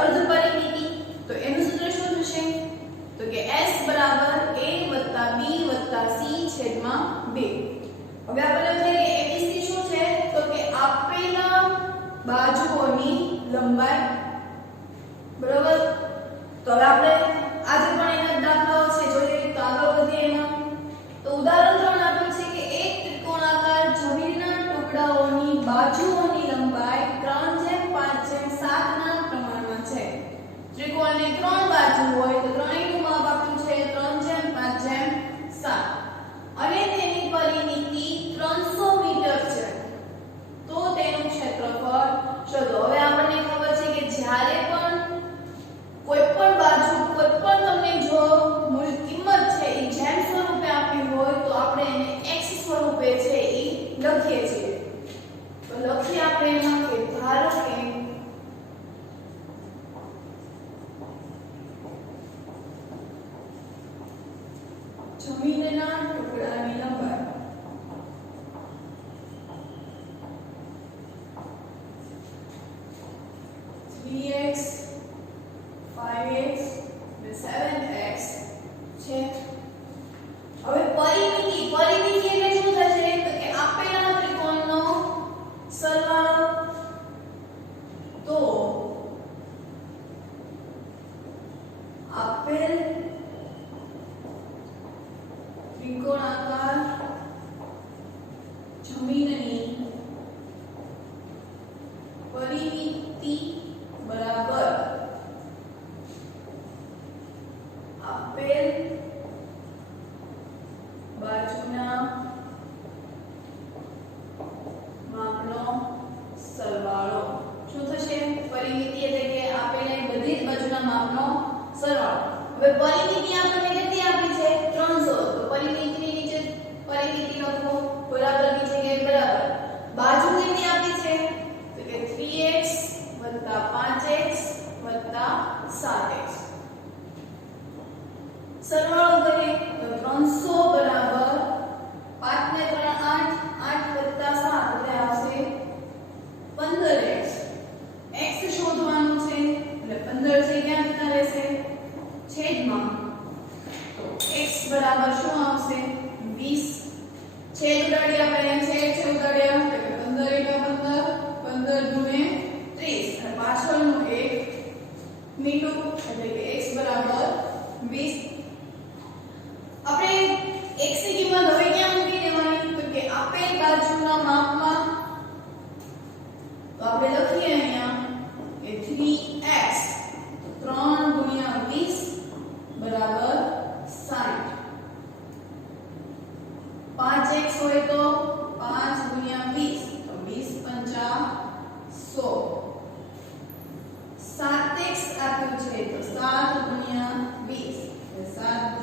અર્ધ પરિમિતિ, તો એનું સૂત્ર શું થશે? તો કે s બરાબર a + b + c છેદમાં 2. હવે આપણે લખીએ કે abc શું છે? તો કે આપેલા બાજુઓની લંબાઈ, બરાબર. તો હવે આપણે આજે પણ એના દાખલાઓ છે જોઈએ, તો આગળ વધીએ એમાં. તો ઉદાહરણ 3 આપ્યું છે કે એક ત્રિકોણાકાર જમીનના ટુકડાઓની બાજુઓની લંબાઈ 3:5:7 ના પ્રમાણમાં છે. ત્રિકોણની 3 બાજુ હોય તો ત્રણેયનું માપ આપ્યું છે 3:5:7 અને તેની પરિમિતિ 300 મીટર છે. તો તેનું ક્ષેત્રફળ શોધો. હવે આપણને ખબર છે કે જ્યારે પણ કોઈ પણ બાજુ, કોઈ પણ તમને જો મૂળ કિંમત છે એ જેમ સ્વરૂપે આપી હોય તો આપણે એને x સ્વરૂપે છે એ લખીએ છીએ. તો લખીએ આપણે એમાં કે ધારો કે જમીનના ટુકડાની લંબાઈ 3x 5x અને 7x છે. હવે પરિમિતિ એટલે શું થશે? તો કે આપેલા ત્રિકોણનો સરવાળો. તો આપેલ ત્રિકોણાકાર જમીનની પરિમિતિ બરાબર આપેલ બાજુના માપનો સરવાળો. શું થશે? પરિમિતિ એટલે કે આપેલા બધી જ બાજુના માપનો સરવાળો. હવે પરિમિતિ આપણને કેટલી આપી છે? 300. તો પરિમિતિની નીચે પરિમિતિ લખો, બરાબરની જગ્યાએ બરાબર. બાજુ કેટલી આપી છે? તો કે 3x + 5x + 7x. સરવાળો કરીએ તો 300 બરાબર 5 ને 3 8, 8 + 7 એટલે આવશે 15x. x શોધવાનું છે એટલે 15 છે ક્યાં જતા રહેશે? છેદમાં. તો x બરાબર શું આવશે? 20. છેદ ઉડાડી આપણે એમ છેદ છે ઉડાડ્યા એટલે 15 × 15 15 × 30 અને પાછળનું 1 મીંડું એટલે કે x બરાબર 20. આપણે x ની કિંમત હવે ક્યાં મૂકી દેવાની? તો કે આપેલ બાજુના માપમાં. તો આપણે લખીએ અહીંયા કે 3x 3 × 20 બરાબર 60. 5x હોય તો 5 × 20 તો 20 × 100. 7x આપ્યું છે તો 7 × 20 એટલે 7 ×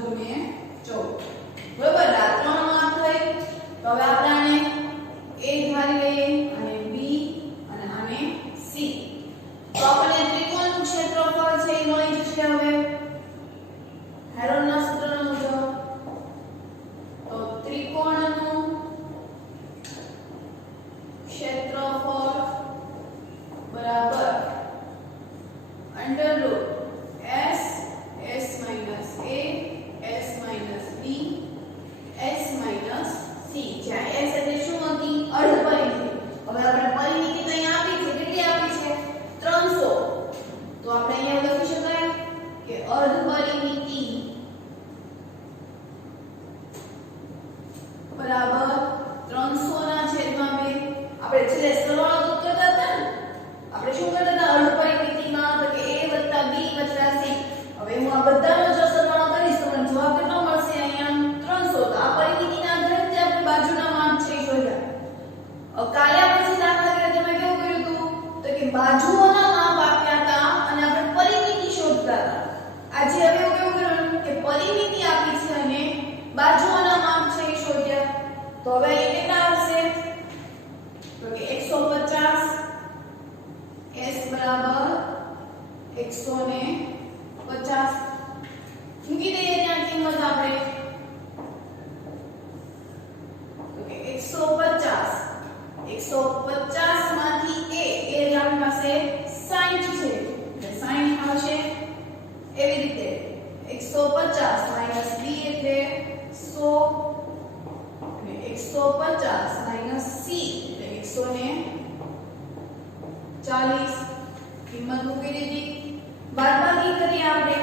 14. બરાબર. આ ત્રણ માપ થઈ. તો હવે આપણે આને a ધારી લઈએ અને b અને આને c. તો આપણે ત્રિકોણનું ક્ષેત્રફળ છે એ મળી જશે. હવે હેરોનના સૂત્ર મુજબ તો ત્રિકોણનું ક્ષેત્રફળ બરાબર √s s - a s - b s - c. જ્યાં s એટલે શું હતી? અર્ધ પરિમિતિ. હવે આપણે પરિમિતિ તો અહીંયા આપી છે. કેટલી આપી છે? 300. તો આપણે અહીંયા લખી શકાય કે અર્ધ પરિમિતિ બરાબર 300 ના છેદમાં 2. આપણે છેલ્લે સરવાળો તો કરતા હતા ને. આપણે શું કરતા હતા? અર્ધ પરિમિતિમાં તો કે a + b + c. હવે હું આ બધાનો જો સરવાળો કરીશ તો મને જવાબ કેટલો મળશે? અહીંયા 300. તો આ પરિમિતિના આધારે જ આપણે બાજુના માપ છે એ શોધ્યા. કાલે પછી દાખલા તરીકે તમે કેવું કર્યું હતું? તો કે બાજુઓના માપ આપ્યા હતા અને આપણે પરિમિતિ શોધતા હતા. આજે હવે કેવું કર્યું કે પરિમિતિ આપી છે અને બાજુઓના માપ છે એ શોધ્યા. તો હવે એ કેટલા આવશે? તો કે 150. s બરાબર 150 મૂકી દઈએ ત્યાં કિંમત આપણે. તો કે 150 માંથી a આપણી પાસે 60 છે એટલે 60 150 માઈનસ b એટલે 100 અને 150 માઈનસ c એટલે 140 કિંમત મૂકી દીધી બાદબાકી કરીએ આપણે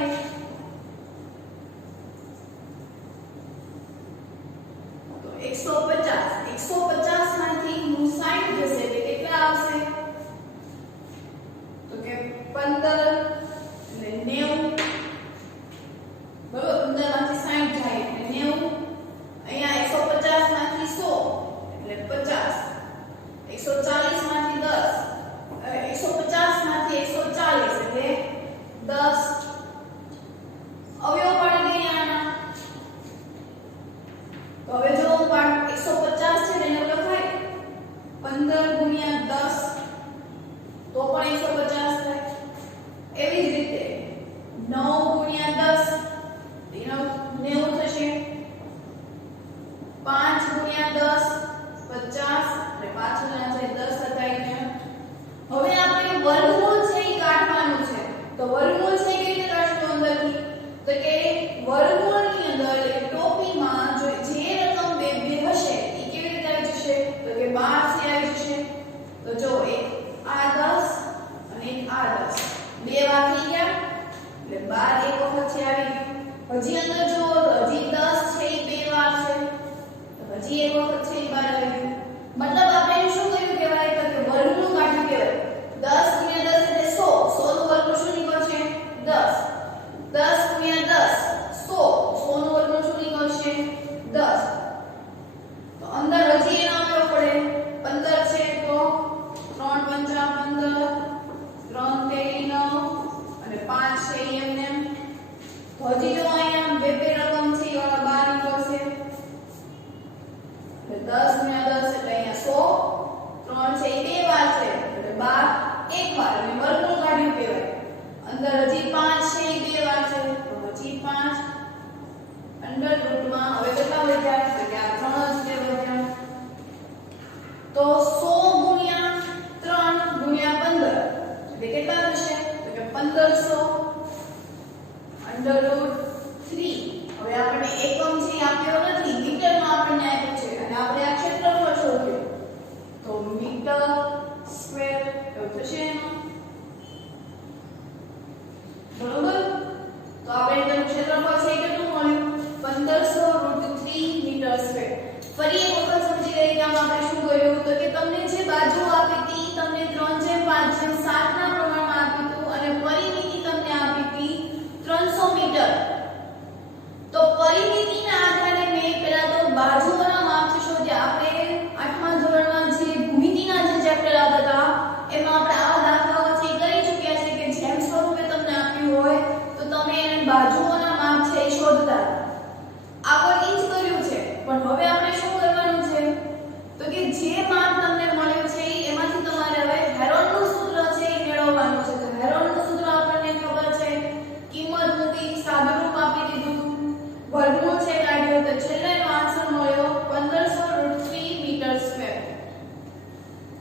તો 150 માંથી 60 જશે એટલે કેટલા આવશે તો કે 15 એટલે 90 બરોબર 15 માંથી 60 જાય એટલે 90 અહીંયા 150 માંથી 100 એટલે 50 140 માંથી 10 150 માંથી 140 એટલે 10 અવયવ પાડી દઈએ આના તો હવે જો 150 છે એને લખાય 15 ગુણ્યા 10 તો પણ 150 થાય એવી જ રીતે 9 ગુણ્યા 10 એનો 90 થશે 5 ગુણ્યા 10 50 એટલે પાછળ ના જાય 10 હતા એને હવે આપણે વર્ગમૂળ છે એ કાઢવાનું છે તો વર્ગમૂળ છે કેવી રીતે કાઢશું અંદરથી તો કે વર્ગમૂળની અંદર એટલે ટોપીમાં જો જે રકમ બે બે હશે એ કેવી રીતે આવી જશે તો કે 12 છે આવી જશે તો જો એક આ 10 અને એક આ 10 બે વાર થઈ ગયા એટલે 12 એક વખત છે આવી હજી અંદર જો હજી 10 છે એ બે વાર છે તો હજી એક વખત છે એ 12 આવી ગયું મતલબ આપણે શું કર્યું કહેવાય તો કે વર્ગમૂળ કાઢ્યું કહેવાય 10 ગુણ્યા 10 એટલે 100 100 નું વર્ગમૂળ શું નીકળશે 10 10 ગુણ્યા 10 100 100 નું વર્ગમૂળ શું નીકળશે 10 તો અંદર હજી એનો અવયવ પડે 15 છે તો 3 પંચા 15 3 તેરી 9 અને 5 છે એમને તો હજી જો અહીંયા બે બે રકમ છે એ વાળા 12 નીકળશે એટલે 10 ગુણ્યા 10 એટલે અહીંયા 100 3 છે એ બે વાર છે એટલે 12 એક વાર અને વર્ગમૂળ કાઢ્યું કહેવાય અંદર હજી 5 છે એ બે વાર છે તો હજી 5 અંડર રૂટમાં હવે કેટલા વધ્યા તો કે આ 3 જ છે વધ્યા તો 100 ગુણ્યા 3 ગુણ્યા 15 એટલે કેટલા થશે તો કે 1500 અંડર રૂટ 3 હવે આપણને એકમ છે આપ્યો નથી મીટરમાં આપણને આપ્યું છે અને આપણે આ ક્ષેત્રફળ શોધ્યું તો મીટર સ્ક્વેર એવું થશે એનું બરોબર તો આપણે તેનું ક્ષેત્રફળ છે કેટલું મળ્યું 1500 √3 મીટર સ્ક્વેર ફરી એક વખત સમજી લઈએ કે આમાં આપણે શું કર્યું તો કે તમને જે બાજુ આપી હતી તમને 3/5/7 ના પ્રમાણમાં આપ્યું હતું અને પરિમિતિ તમને આપી હતી 300 મીટર તો પરિમિતિના આધારે મેં પહેલા તો બાજુઓના માપ શોધ્યા આપણે 8મા ધોરણમાં જે ભૂમિતિના જે ચેપ્ટર આવતા હતા એમાં આપણે આવા દાખલાઓ છે કરી ચૂક્યા છે કે જેમ સ્વરૂપે તમને આપ્યું હોય તો તમે એને બાજુઓના માપ છે એ શોધતા આગળ ઈ જ કર્યું છે પણ હવે આપણે શું કરવાનું છે તો કે જે માપ તમને મળ્યું છે એમાંથી તમારે હવે હેરોનનું સૂત્ર છે એ મેળવવાનું છે તો હેરોનનું સૂત્ર આપણને ખબર છે કિંમત મૂકી સાદુરૂપ આપી દીધું વર્ગમૂળ છે કાઢ્યો તો છેલ્લે નો આન્સર મળ્યો 1500 √3 મીટર સ્ક્વેર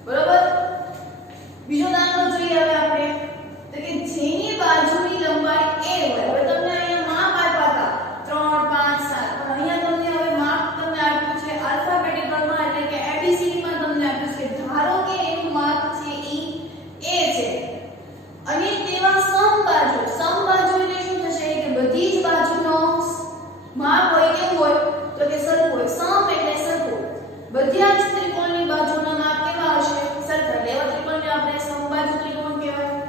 બરોબર બીજો દાખલો જોઈએ હવે આપણે તો કે જેની બાજુની લંબાઈ a હોય હવે તમને અહીંયા માપ આપ્યા હતા 3 5 7 પણ અહીંયા તમને હવે માપ તમને આપ્યું છે આલ્ફાબેટિકલમાં એટલે કે ABCD માં તમને આપ્યું છે ધારો કે એનું માપ છે ઈ a છે અને તેવા સમબાજુ એટલે શું થશે કે બધી જ બાજુનો માપ હોય કેવું હોય તો કે સરખું હોય સમ એટલે સરખું બધા જ ત્રિકોણની બાજુના માપ કેવા હશે સરખા એવા ત્રિકોણને આપણે સમબાજુ ત્રિકોણ કહેવાય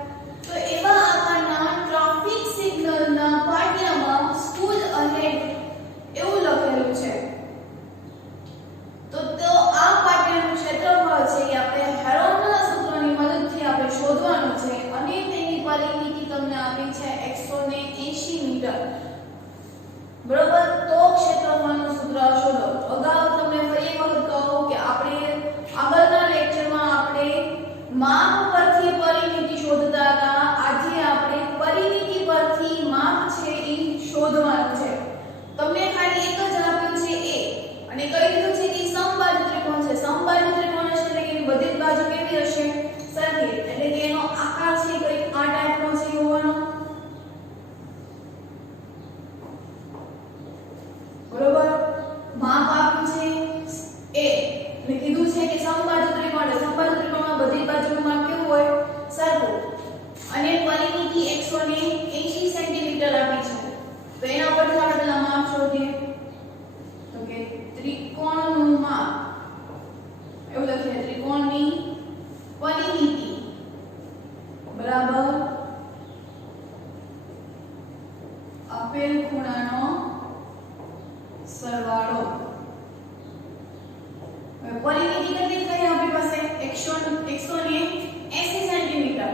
તો એવા આકારના ટ્રાફિક સિગ્નલના પાટિયામાં સ્કૂલ અહેડ એવું લખેલું છે તો આ પાટિયાનું ક્ષેત્રફળ છે એ આપણે હેરોનના સૂત્રની મદદથી આપણે શોધવાનું છે અને તેની પરિમિતિ તમને આપી છે 180 મીટર બરોબર તો ક્ષેત્રફળનું સૂત્ર શોધો અગાઉ તમને ફરી એક વખત કહું કે આપણે આગળના લેક્ચરમાં આપણે માપ પરથી પરિમિતિ શોધતા હતા આજે આપણે પરિમિતિ પરથી માપ છે એ શોધવાનું છે તમને ખાલી એક જ આપ્યું છે a અને કહી દીધું છે કે સમબાજુ ત્રિકોણ છે સમબાજુ ત્રિકોણ હશે એટલે કે એની બધી જ બાજુ કેવી હશે સરખી એટલે કે એનો આકાર છે કંઈક આ ટાઈપનો છે હોવાનો આમાંથી 180 સેન્ટીમીટર આપી છે તો એના પરથી આપણે પેલા માપ શોધીએ તો કે ત્રિકોણનું માપ એવું લખીએ ત્રિકોણની પરિમિતિ બરાબર આપેલ ખૂણાનો સરવાળો. હવે પરિમિતિ કેટલી થઈ આપણી પાસે 180 સેન્ટીમીટર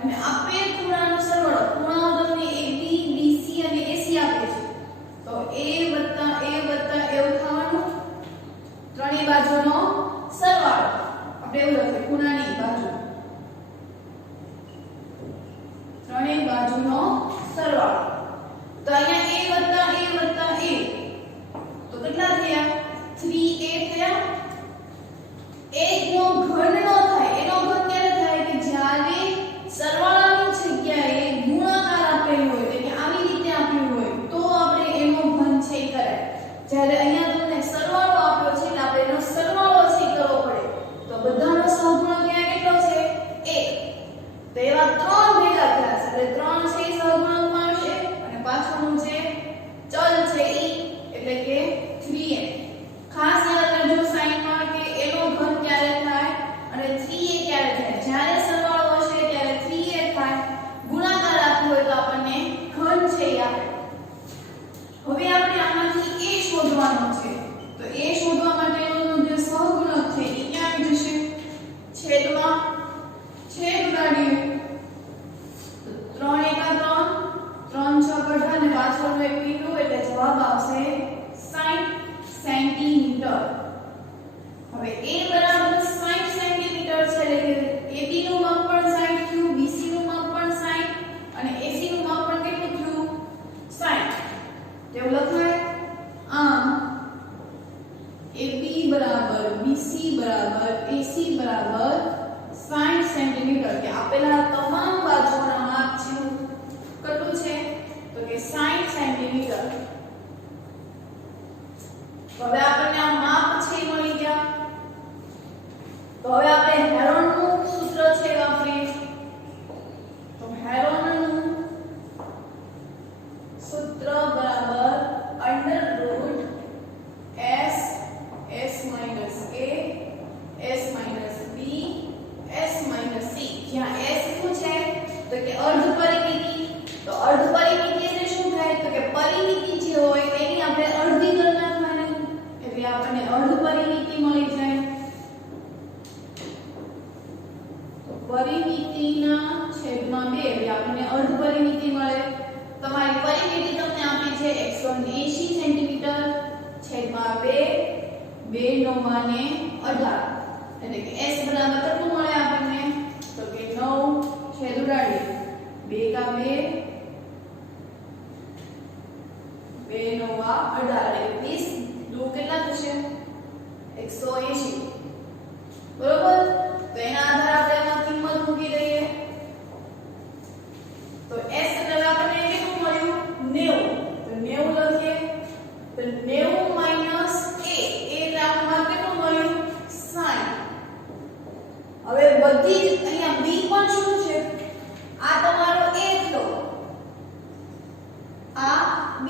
અને આપેલ ખૂણાનો સરવાળો ખૂણાઓ તમને AB BC અને AC આપે છે તો A એવું થવાનું ત્રણેય બાજુનો સરવાળો આપણે એવું લખીએ ખૂણાની બાજુ ત્રણેય બાજુનો સરવાળો તો અહીંયા A તો કેટલા થયા 3A થયા. એક નો ઘન નો થાય એનો ઘન ક્યારે થાય કે જ્યારે સરવાળાની જગ્યાએ ગુણાકાર આપેલ હોય એટલે કે આવી રીતે આપ્યું હોય તો આપણે એનો ઘન છે કરાય. જ્યારે અહીંયા તમને સરવાળો આપ્યો છે એટલે આપણે એનો સરવાળો છે કરવો પડે તો બધાનો સહગુણક અહીંયા કેટલો છે 1 તો એવા ત્રણ ભેગા થયા છે એટલે 3 છે સહગુણકમાં આવશે અને પાછળનું છે ચલ છે ઈ એટલે કે 3a. ખાસ યાદ રાખજો સાઈનમાં કે એનો ઘન ક્યારે થાય અને 3a ક્યારે થાય. જ્યારે સરવાળો હશે ત્યારે 3a થાય ગુણાકાર આપ્યો હોય તો આપણને ઘન છે એ આપે. હવે આપણે આમાંથી a શોધવાનો છે તો a શોધવા માટેનો જે સહગુણક છે એ ક્યાં આવી જશે છેદમાં છેદ ઉડાડીએ તો 3 એકા 3 3 6 18 અને પાછળનો એક મીંડું એટલે જવાબ આવશે 60 સેન્ટીમીટર. હવે a બરાબર 60 સેન્ટીમીટર છે એટલે કે AB નું માપ પણ 60 થયું BC નું માપ પણ 60 અને AC નું માપ પણ કેટલું થયું 60 તેવું લખાય. આમ AB બરાબર BC બરાબર AC બરાબર 60 સેન્ટીમીટર કે આપેલા તમામ બાજુઓના માપ છે કેટલું છે તો કે 60 સેન્ટીમીટર. હવે આપણને આ માપ છે મળી ગયા તો હવે આપણે હેરોનનું સૂત્ર છે વાપરીએ તો હેરોનનું સૂત્ર બરાબર √S S - A S - B S - C જ્યાં S શું છે તો કે અર્ધ પરિમિતિ. તો અર્ધ પરિમિતિ એટલે શું થાય તો કે પરિમિતિ જે હોય એની આપણે અડધી કરી નાખવાની એટલે આપણને અર્ધ પરિમિતિ મળી જાય. તો પરિમિતિના છેદમાં 2 એટલે આપણને અર્ધ પરિમિતિ મળે. તમારી પરિમિતિ તમને આપી છે 180 સેન્ટીમીટર છેદમાં 2 2 નો માને 18 એટલે કે S બરાબર કેટલું મળે આપણને તો કે 9 છેદ ઉડાડીએ 2 કા 2 2 નો 18 એટલે 20 દૂર કેટલા થશે 180 બરોબર. તો એના આધારે આપણે આમાં કિંમત મૂકી દઈએ તો S એટલે આપણને કેટલું મળ્યું 90 તો 90 લખીએ તો 90 માઈનસ a એટલે આપણને કેટલું મળ્યું 60. હવે બધી અહીંયા b પણ શું છે આ તમારો a થયો આ b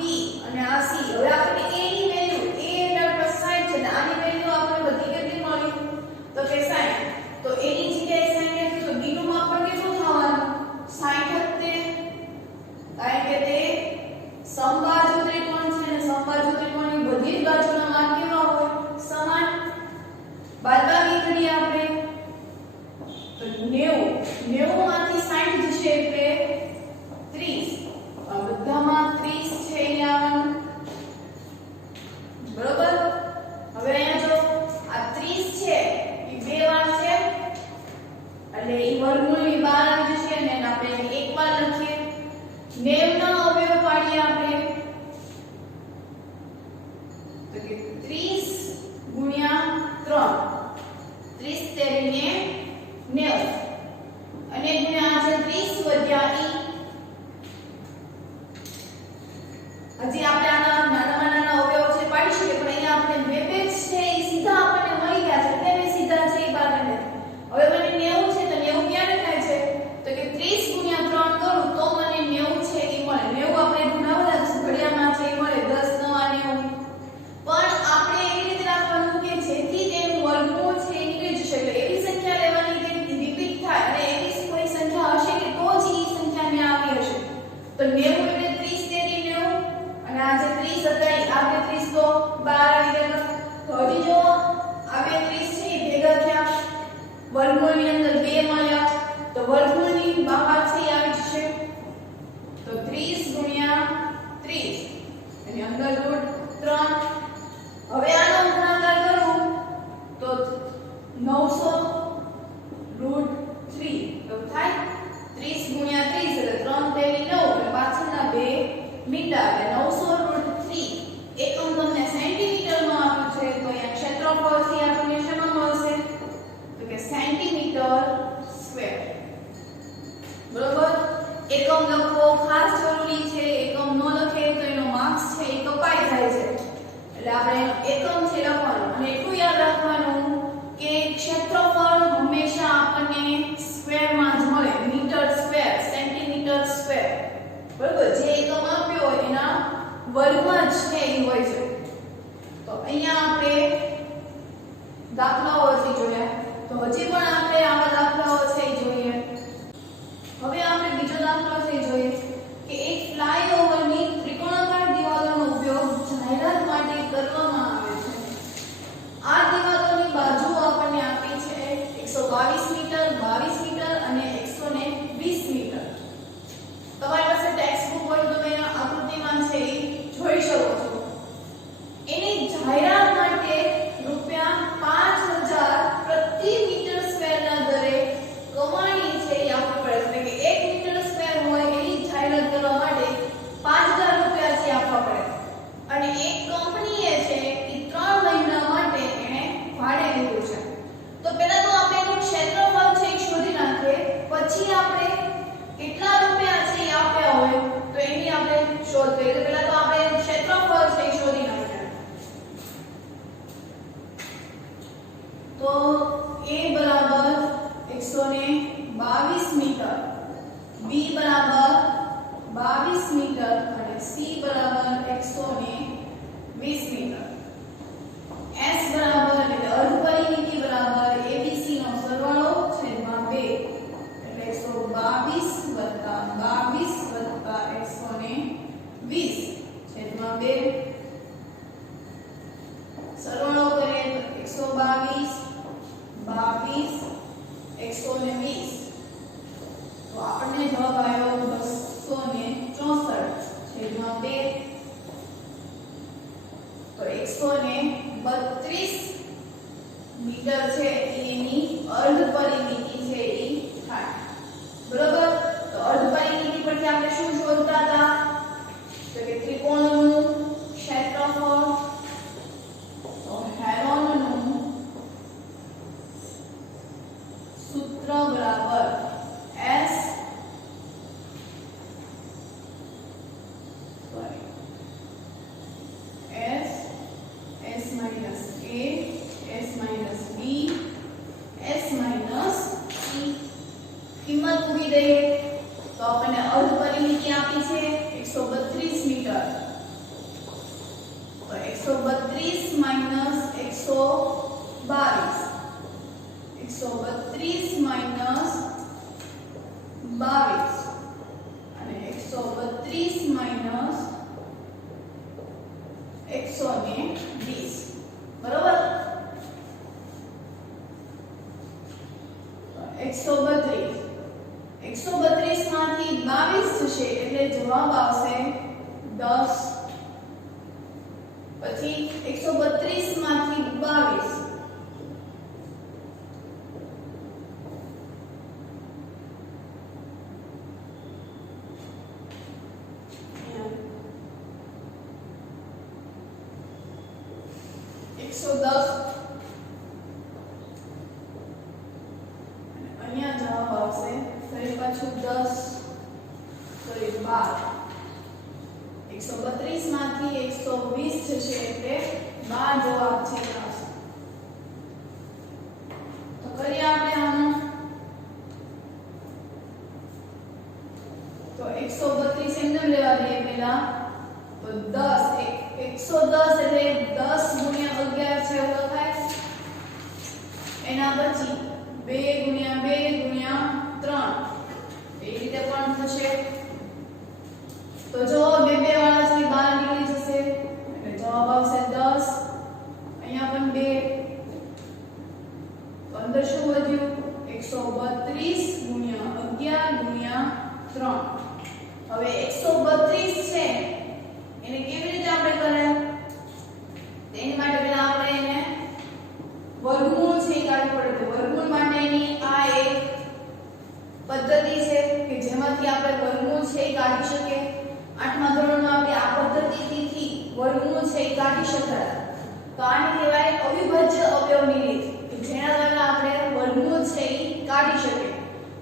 અને આ c. હવે આપણે a ની વેલ્યુ a એટલે 60 છે ને આની વેલ્યુ આપણે બધી કેટલી મળી તો કે 60 તો a ની જગ્યાએ 60 છે તો b નું માપ પણ કેટલું થવાનું 60 હતે લખવો ખાસ જરૂરી છે. એકમ ન લખે તો એનો માર્ક્સ છે એ કપાઈ જાય છે. એટલે આપણે એકમ છે લખવાનું અને એટલું યાદ રાખવાનું કે ક્ષેત્રફળ હંમેશા આપણને સ્ક્વેરમાં જ મળે. મીટર સ્ક્વેર, સેન્ટીમીટર સ્ક્વેર, બરાબર. જે એકમ આપ્યો હોય એના વર્ગમાં જ છે એ હોય છે. તો અહીંયા આપણે દાખલાઓ છે જોયા. તો હજી પણ આપણે આવા દાખલાઓ છે જોઈએ. હવે આપણે બીજો દાખલો છે જોઈએ કે એક ફ્લાયઓવરની ત્રિકોણાકાર દિવાલોનો ઉપયોગ જાહેરાત માટે કરવામાં આવે છે. આ દિવાલોની બાજુઓ આપણને આપી છે 122 મીટર, 22 મીટર અને 120 મીટર. તમારી પાસે ટેક્સ્ટ બુક હોય તો તમે આકૃતિમાં છે એ જોઈ શકો છો. એની જાહેરાત માટે ₹5000 પ્રતિ મીટર સ્ક્વેરના દરે કમાણી છે એ આપવી પડે. એટલે કે 1 મીટર સ્ક્વેર હોય એની જાહેરાત કરવા માટે ₹5000 છે આપવા પડે. અને એક કંપનીએ છે એ 3 મહિના માટે એને ભાડે લીધું છે. તો પહેલા તો આપણે એનું ક્ષેત્રફળ છે એ શોધી નાખીએ, પછી આપણે કેટલા રૂપિયા છે એ આપ્યા હોય તો એની આપણે શોધ કરીએ. તો પહેલા તો આપણે એનું ક્ષેત્રફળ છે એ શોધી નાખીએ. તો A બરાબર 122 મીટર, B બરાબર 22 મીટર અને C બરાબર 120 મીટર. S બરાબર એટલે અર્ધ પરિમિતિ બરાબર ABC નો સરવાળો છેદમાં 2 એટલે 122 120 છેદમાં 2. સરવાળો કરીએ તો 122 120 તો આપણને જવાબ આવ્યો 264 છેદમાં 2. તો 132 મીટર છે એની અર્ધ પરિમિતિ છે એ થાય. બરાબર. તો અર્ધ પરિમિતિ પરથી આપણે શું શોધતા હતા? તો કે ત્રિકોણનું ક્ષેત્રફળ. તો હેરોનનું સૂત્ર બરાબર S minus A, S minus B, S minus C. કિંમત મૂકી દઈએ તો આપણને અર્ધ પરિમિતિ આપી છે 132 મીટર. તો 132 minus 122 minus 22 અને 132 minus 120. બરોબર. 132 માંથી 22 થશે એટલે જવાબ આવશે 10. પછી 132 માંથી 22 110. અહીંયા જવાબ આવશે ફરી પાછું 10 ફરી 12. 132 માંથી 120 થશે એટલે 12 જવાબ છે આવશે. તો કરીએ આપણે આનું. તો 132 એમને લેવા દઈએ પહેલા. તો 10 110 એટલે 10 ગુણ્યા 11 છે એવું લખાય. એના પછી 2 ગુણ્યા 2 ગુણ્યા 3 એ રીતે પણ થશે. તો જો 2 2 વાળા છે બહાર નીકળી જશે એટલે જવાબ આવશે 10. અહીંયા પણ 2 અંદર શું વધ્યું 132 ગુણ્યા 11 ગુણ્યા 3. હવે 132 છે એને કેવી રીતે આપણે કરે? તેની માટે પહેલા આપણે એને વર્ગમૂળ છે કાઢવું પડે. તો વર્ગમૂળ માટેની આ એક પદ્ધતિ છે કે જેમાંથી આપણે વર્ગમૂળ છે કાઢી શકીએ. 8મા ધોરણમાં આપણે આ પદ્ધતિથી વર્ગમૂળ છે કાઢી શકાય. તો આને કહેવાય અવિભાજ્ય અવયવની રીત કે જેના દ્વારા આપણે વર્ગમૂળ છે કાઢી શકીએ.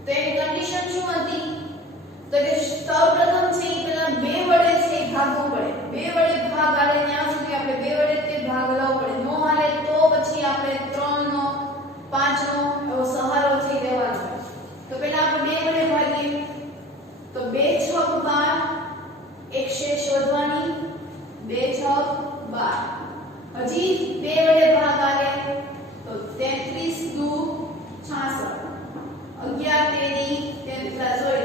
તો એની કન્ડિશન શું હતી? તો તો કે સૌપ્રથમ છે ઈ પેલા 2 વડે છે ભાગવું પડે 2 વડે ભાગ આલે ત્યાં સુધી આપણે 2 વડે તે ભાગ લાવવો પડે નો હાલે તો પછી આપણે 3 નો 5 નો એવો સહારો છે લેવાનો તો પહેલા આપણે 2 વડે ભાગીએ તો 2 6 12 એક શેષ શોધવાની 2 6 12 હજી 2 વડે ભાગ આલે તો 33 દુ 66 11 તેરી 3 વડે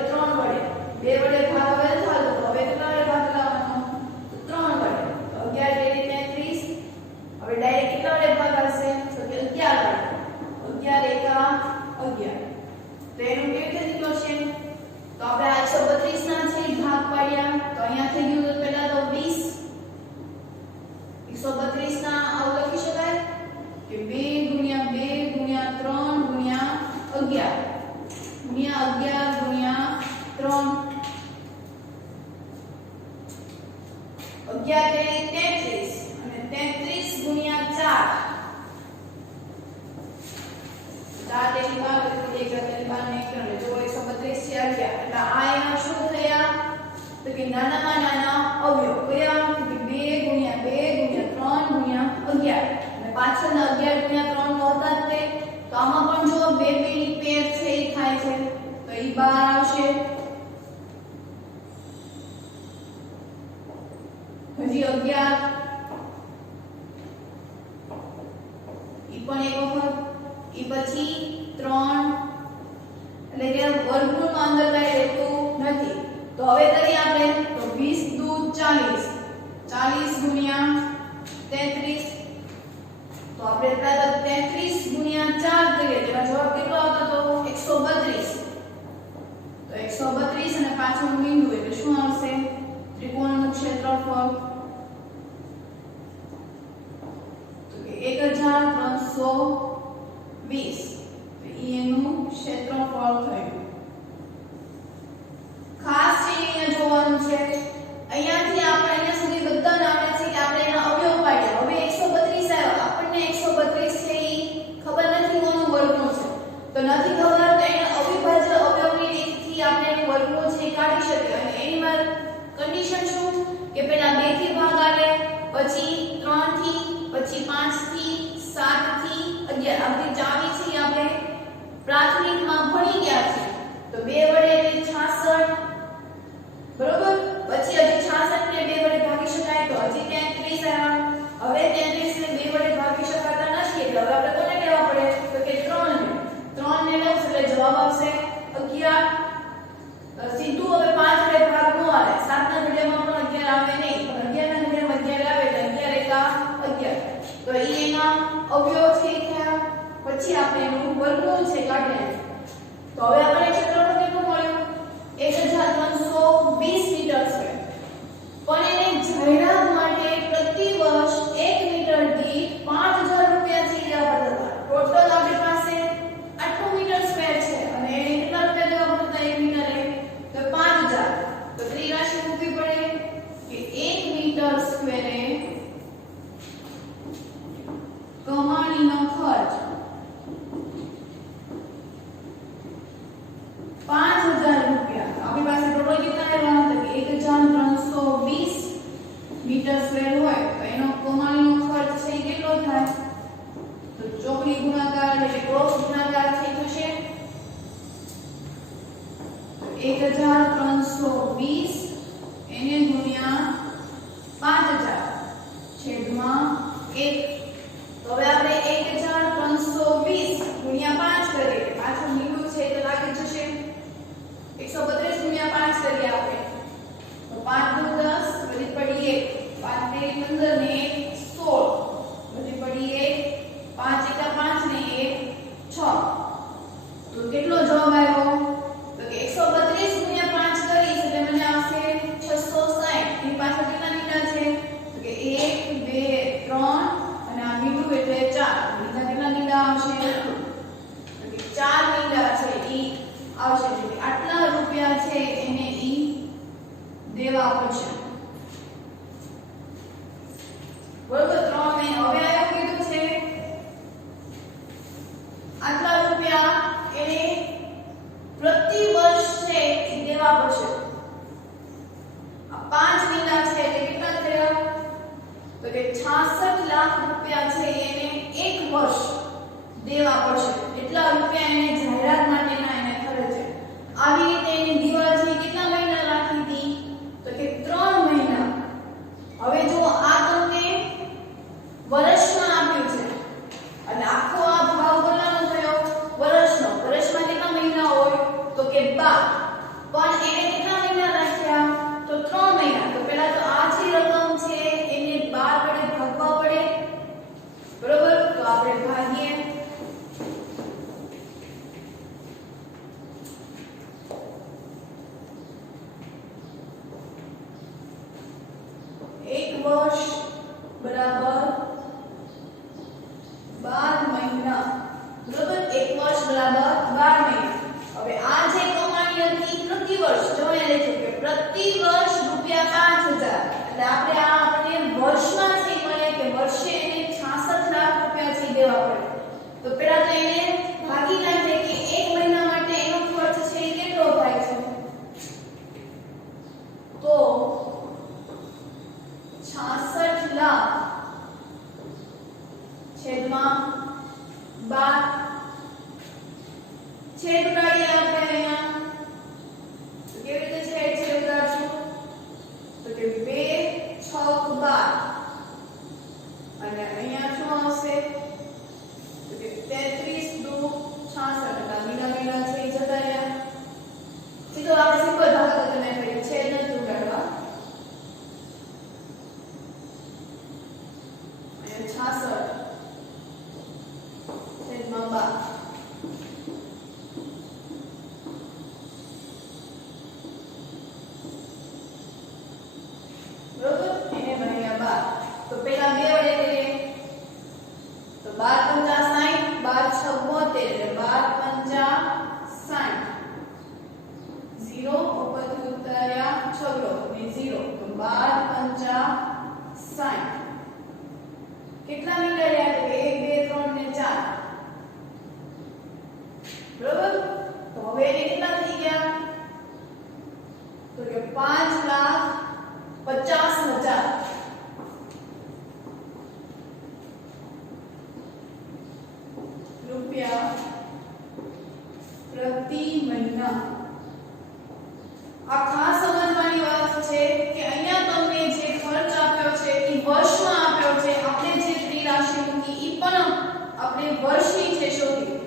2 વડે ભાગ આવે ચાલો તો હવે કેટલા વડે ભાગ લાવવાનો તો 3 વડે તો 11 તેરી 33 હવે ડાયરેક્ટ કેટલા વડે ભાગ આવશે તો કે 11 વડે 11 એકા 11 તો એનું કેવી રીતે નીકળો છે તો આપણે આ 132 ના છે ભાગ પાડ્યા તો અહીંયા થઈ ગયું તો પહેલા તો 20 132 ના આવું લખી શકાય કે 2 ગુણ્યા 2 ગુણ્યા 3 ગુણ્યા 11 ગુણ્યા 11 ગુણ્યા 3 11 તેરી 33 અને 33 ગુણ્યા 4 તેરી 12 1 તેરી 12 ને 1 જો 132 છે 11 એટલે આ એના શું થયા તો કે નાનામાં નાના અવયવ કયા કે 2 ગુણ્યા 2 ગુણ્યા 3 ગુણ્યા 11 અને પાછળના 11 ગુણ્યા 3 નો હતા જ તે તો આમાં પણ જો 2 ની પેર છે એ થાય છે તો ઈ 12 આવશે હજી 11 ઈ પણ એક વખત ઈ પછી 3 એટલે કે વર્ગમૂળમાં અંદર કાંઈ રહેતું નથી તો હવે કરીએ આપણે તો 20 દુ 40 40 ગુણ્યા 33 તો આપણે પહેલા 33 ગુણ્યા 4 કરીએ તેનો જવાબ કેટલો આવતો તો 132 તો 132 અને પાછળનું બિંદુ એટલે શું આવશે ત્રિકોણનું ક્ષેત્રફળ તો કે 1320 તો એનું ક્ષેત્રફળ થયું ખાસ છે અહીંયા જોવાનું છે અહીંયાથી આપણે અહીંયા સુધી બધાને આવડે છે કે આપણે એના અવયવ પાડ્યા હવે 132 આવ્યો આપણને 132 છે ઈ ખબર નથી કોનું વર્ગમૂળ છે તો નથી ખબર તો એના અવિભાજ્ય અવયવની રીતથી આપણે એનું વર્ગમૂળ છે કાઢી શકીએ અને એની માં કન્ડિશન શું કે પહેલા 2 થી ભાગ આવે પછી 3 થી પછી 5 થી 7 થી 11 આ બધી ચાવી છે આપણે પ્રાથમિકમાં ભણી ગયા છે તો 2 વડે એટલે 66 બરોબર પછી હજી 66 ને 2 વડે ભાગી શકાય તો હજી 33 આવ્યા હવે 33 ને 2 વડે ભાગી શકાતા નથી એટલે હવે આપણે કોને લેવા પડે તો કે 3 ને લઉં એટલે જવાબ આવશે 11 સીધું હવે 5 વડે ભાગ નો આવે 7 ના ઘડિયામાં પણ 11 આવે નહીં પણ 11 ના ઘડિયામાં 11 આવે એટલે 11 એકા 11 તો એના અવયવ છે થયા પછી આપણે એનું વર્ગમૂળ છે કાઢીએ તો હવે આપણે ક્ષેત્રફળ કેટલું મળ્યું 1320 મીટર સ્ક્વેર પણ એને જાહેરાત માટે પ્રતિ વર્ષ 1 મીટર દીઠ 5000 રૂપિયા થી લેવા પડતા ટોટલ આપણી પાસે આટલું મીટર સ્ક્વેર છે અને એને કેટલા રૂપિયા દેવા પડતા 1 મીટરે તો 5000 તો ત્રિરાશિ મૂકવી પડે કે 1 મીટર સ્ક્વેરે કમાણીનો ખર્ચ 5000 રૂપિયા આપણી પાસે ટોટલ કેટલા રહેવાનું તો 1320 મીટર સ્ક્વેર હોય તો એનો કમાણીનો ખર્ચ છે કેટલો થાય તો ચોકડી ગુણાકાર એટલે ક્રોસ ગુણાકાર થઈ જશે 1320 એને ગુણ્યા 5000 છેદમાં 1 તો હવે આપણે 1320 ગુણ્યા 5 કરીએ પાછું નીકળું છે તો લાગી જશે 132 ગુણ્યા 5 કરીએ આપણે તો 5 દુ 10 વધી પડી 1 5 તેરી 15 ને 16 વધી પડી 1 5 એકા 5 ને 1 6 તો કેટલો જવાબ આવ્યો તો કે 132 ગુણ્યા 5 કરીશ એટલે મને આવશે 660 ની પાછળ કેટલા મીંડા છે તો કે 1 2 3 અને આ મીંડું એટલે 4 બીજા કેટલા મીંડા આવશે તો કે 4 મીંડા છે ઈ આવશે એટલે આટલા રૂપિયા છે એને ઈ દેવા પડશે બરોબર 3 ને હવે આયો કીધું છે આટલા રૂપિયા એને પ્રતિ વર્ષ છે ઈ દેવા પડશે દેવા પડશે, એટલા રૂપિયા એને જાહેરાત માટેના એને ખર્ચે. આવી રીતે એની દિવાલ છે કેટલા મહિના રાખી હતી? તો કે 3 મહિના. હવે જો આ તમને વર્ષમાં આપ્યું છે અને આખો આ ભાગ કેટલાનો થયો? વર્ષનો. વર્ષમાં કેટલા મહિના હોય? તો કે 12. પણ એને કેટલા મહિના રાખ્યા? તો 3 મહિના. તો પહેલા તો આ જે રકમ છે એને 12 વડે ભાગવા પડે, બરોબર? તો આપણે ભાગીએ. એક વર્ષ બરાબર 12 મહિના, બરોબર? એક વર્ષ બરાબર 12 મહિના. હવે આ જે કમાણી હતી પ્રતિ વર્ષ, જો એને લખ્યું કે પ્રતિ વર્ષ ₹5000, એટલે આપણે આ આપણે વર્ષમાં છે મળે કે વર્ષે એને 66 લાખ રૂપિયા છે દેવા પડે. તો પહેલા તો એને ભાગી નાખે કે એક મહિના માટે એનો ખર્ચ છે એ કેટલો થાય છે? તો 66 લાખ છેદમાં 12. છેદ ઉડાડીએ આપણે અહીંયા. તો કેવી રીતે છેદ ઉડાડશું? તો કે 2 6 12 અને અહીંયા શું આવશે? તો કે 33 દુ 66. એટલે મીંડા મીંડા છે એ જતા રહ્યા. સીધો આપણે સિમ્પલ ભાગાકાર તમે કરીએ, છેદ નથી ઉડાડવા. અહીંયા 66 છેદમાં 12. તો પહેલા 2 વડે કરીએ તો 12 5 60, 12 6 72 એટલે 12 5 60. 0 ઉપરથી ઉતાર્યા છગડો ને 0, તો 12 5 60. કેટલા મીટર રહ્યા? તો 1 2 3 ને 4, બરોબર? તો હવે એને કેટલા થઈ ગયા? તો કે 5,50,000 રૂપિયા પ્રતિ મહિના. આ ખાસ સમજવાની વાત છે કે અહીંયા તમને જે ખર્ચ આપ્યો છે એ વર્ષમાં આપ્યો છે. આપણે જે ત્રિરાશિ મૂકી એ પણ આપણે વર્ષની છે શોધી,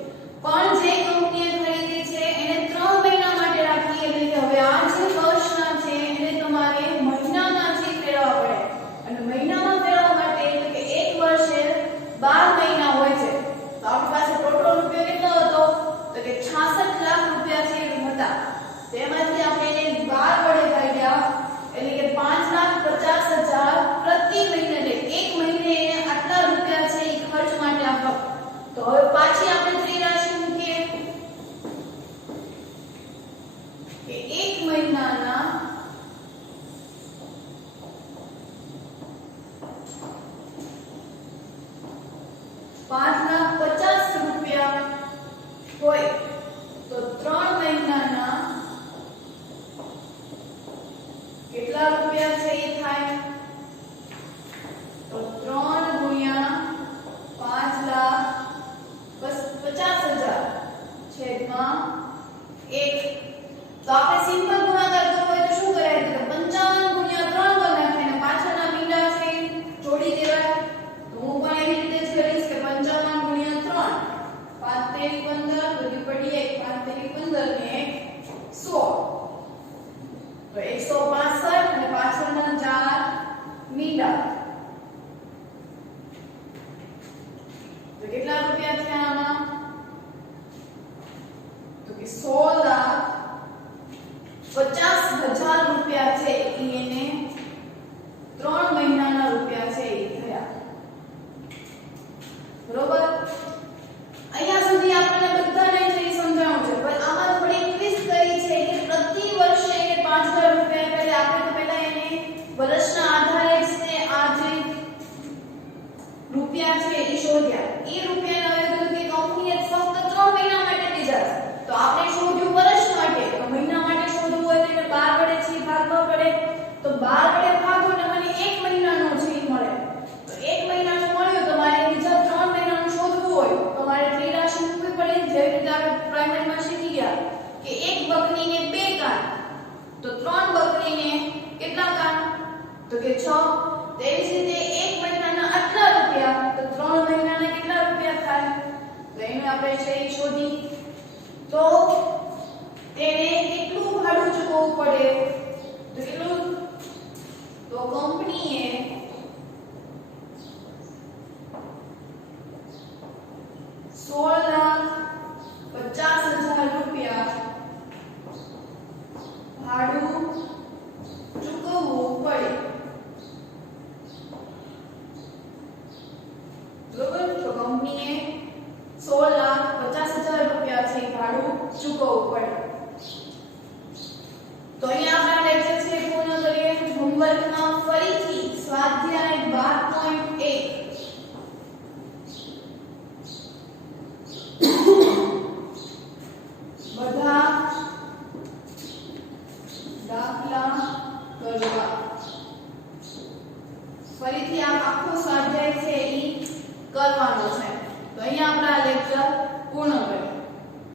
પણ જે કંપનીએ ખરીદી છે એને 3 મહિના માટે રાખી. એટલે કે હવે આ જે વર્ષના છે એને તમારે મહિનામાં છે ફેરવવા પડે, અને મહિનામાં ફેરવવા માટે એટલે કે એક વર્ષે 12 મહિના હોય છે. તો આપણી પાસે ટોટલ રૂપિયો કેટલો હતો? તો કે 66 લાખ રૂપિયા છે એ હતા. તેમાંથી આપણે એને 12 વડે ભાગ્યા એટલે કે 5,50,000 પ્રતિ મહિને, એટલે એક મહિને એને આટલા રૂપિયા છે એ ખર્ચ માટે આપવા. તો હવે પાછી આપણે ત્રિરાશિ મૂકીએ કે એક મહિનાના 5,50,000 રૂપિયા હોય તો 3 મહિનાના કેટલા રૂપિયા છે એ થાય? તો 3 ગુણ્યા 5,50,000 છેદમાં 1. તો આપણે સિમ્પલ ગુણાકાર કરવો હોય તો શું કરાય? તો 55 ગુણ્યા 3 કરી નાખીએ અને પાછળના મીંડા છે જોડી દેવાય. તો હું પણ એવી રીતે જ કરીશ કે 55 ગુણ્યા 3 5 3 15 બધી પડી 1 5 3 15 ને 100, તો 165 અને પાછળના 4 મીંડા. તો કેટલા રૂપિયા થયા આમાં? તો કે 16,50,000 રૂપિયા છે એ એને 3 મહિનાના રૂપિયા છે એ થયા, બરોબર? અહીંયા સુધી આપણને બધાને જે સમજાવવું છે, પણ આમાં થોડી ટ્વિસ્ટ કરી છે કે પ્રતિ વર્ષે એને 5,000 રૂપિયા. એટલે આપણે તો પહેલા એને વર્ષના આધારે જ આ જે રૂપિયા છે એ શોધ્યા. એ રૂપિયાના હવે તો કે કંપનીએ ફક્ત 3 મહિના માટે લીધા છે, તો આપણે શોધ્યું વર્ષ માટે. તો મહિના માટે શોધવું હોય તો 12 વડે છે કેટલા કામ તો કે 6 તેવી જ રીતે એક મહિનાના આટલા રૂપિયા તો 3 મહિનાના કેટલા રૂપિયા થાય તો એને આપણે છે શોધી તો તેને કેટલું ભાડું ચૂકવવું પડે તો કેટલું તો કંપનીએ 16,50,000 રૂપિયા ભાડું ચૂકવવું પડે બરોબર તો કંપનીએ 16,50,000 રૂપિયા છે ભાડું ચૂકવવું પડે તો અહીંયા આપણા લેક્ચર છે પૂર્ણ કરીએ હોમવર્કમાં ફરીથી સ્વાધ્યાય 12.1 બધા દાખલા કરવા ફરીથી આ આખો સ્વાધ્યાય છે એ કરવાનો છે તો અહીંયા આપણા લેક્ચર પૂર્ણ કરીએ